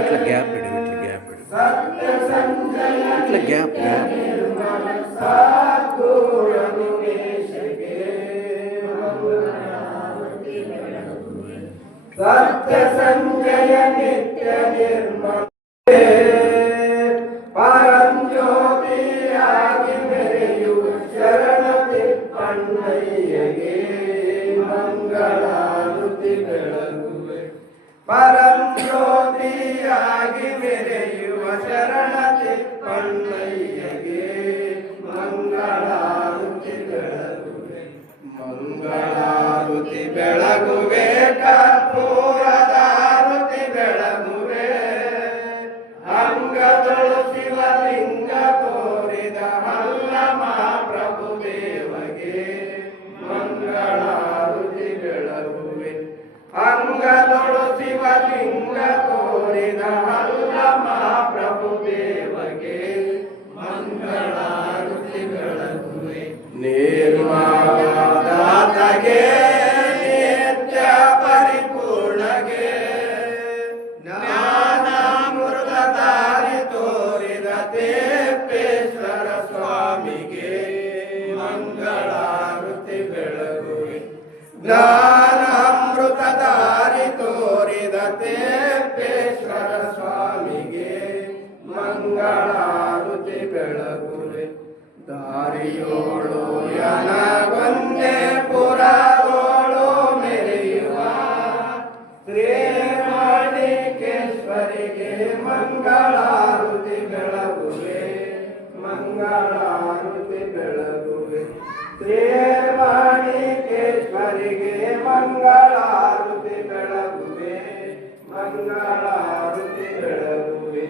ఇట్లా గ్యాప్ ఇడు, ఇట్లా గ్యాప్ ಸತ್ಯ ಸಂಜಯ ನಿತ್ಯ ನಿರ್ಮಲ ಪರಂಜ್ಯೋತಿಯಾಗಿ ಮೆರೆಯುವ ಶರಣ ತಿಪ್ಪಣ್ಣಯ್ಯಗೆ ಮಂಗಳಾರತಿ ಬೆಳಗುವೆ. ಪರಂಜ್ಯೋತಿಯಾಗಿ ಮೆರೆಯುವ ಶರಣ ತಿಪ್ಪಣ್ಣಯ್ಯಗೆ ಮಂಗಳಾರತಿ ಬೆಳಗುವೆ. ಮಂಗಳಾರತಿ ಬೆಳಗುವೆ, ಕರ್ಪೂರದಾರತಿ ಬೆಳಗುವೆ. ಅಂಗದೊಳು ಶಿವಲಿಂಗ ತೋರಿದ ಹಲ್ಲಮ ಪ್ರಭುದೇವಗೆ ಮಂಗಳಾರತಿ ಬೆಳಗುವೆ. ಅಂಗದೊಳು ಶಿವಲಿಂಗ ತೋರಿದ ಹಲ್ಲಮ ಪ್ರಭುದೇವಗೆ ಮಂಗಳಾರತಿ ಬೆಳಗುವೆ. ನಿರ್ಮಲದಾತಗೆ ನಿತ್ಯ ಪರಿಪೂರ್ಣಗೆ ಜ್ಞಾನಾಮೃತ ದಾರಿ ತೋರಿದ ತೇಪೇಶ್ವರ ಸ್ವಾಮಿಗೆ ಮಂಗಳಾರತಿ ಬೆಳಗುವೆ. ಜ್ಞಾನಾಮೃತ ದಾರಿ ತೋರಿದ ತೇಪೇಶ್ವರ ಸ್ವಾಮಿಗೆ ಮಂಗಳಾರತಿ ಬೆಳಗುವೆ. ದಾರಿಯೋಳು ಯನಗೊಂದೆ ಪುರಗೋಳು ಮೆರೆಯುವ ಶ್ರೀಮಾಣಿಕೇಶ್ವರಿಗೆ ಮಂಗಳಾರತಿ ಬೆಳಗುವೆ. ಮಂಗಳಾರತಿ ಬೆಳಗುವೆ. ಶ್ರೀಮಾಣಿಕೇಶ್ವರಿಗೆ ಮಂಗಳಾರತಿ ಬೆಳಗುವೆ. ಮಂಗಳಾರತಿ ಬೆಳಗುವೆ.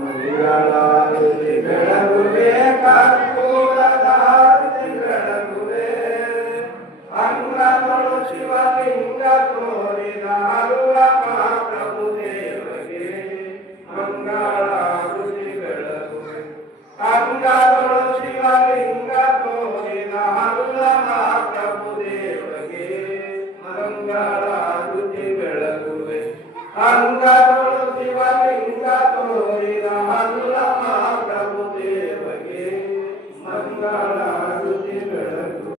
ಮಂಗಳಾರತಿ ಬೆಳಗುವೆ, ಕರ್ಪೂರದಾರತಿ ಬೆಳಗುವೆ. ಅಂಗದೊಳು ಶಿವಲಿಂಗ ತೋರಿದ ಹಲ್ಲಮ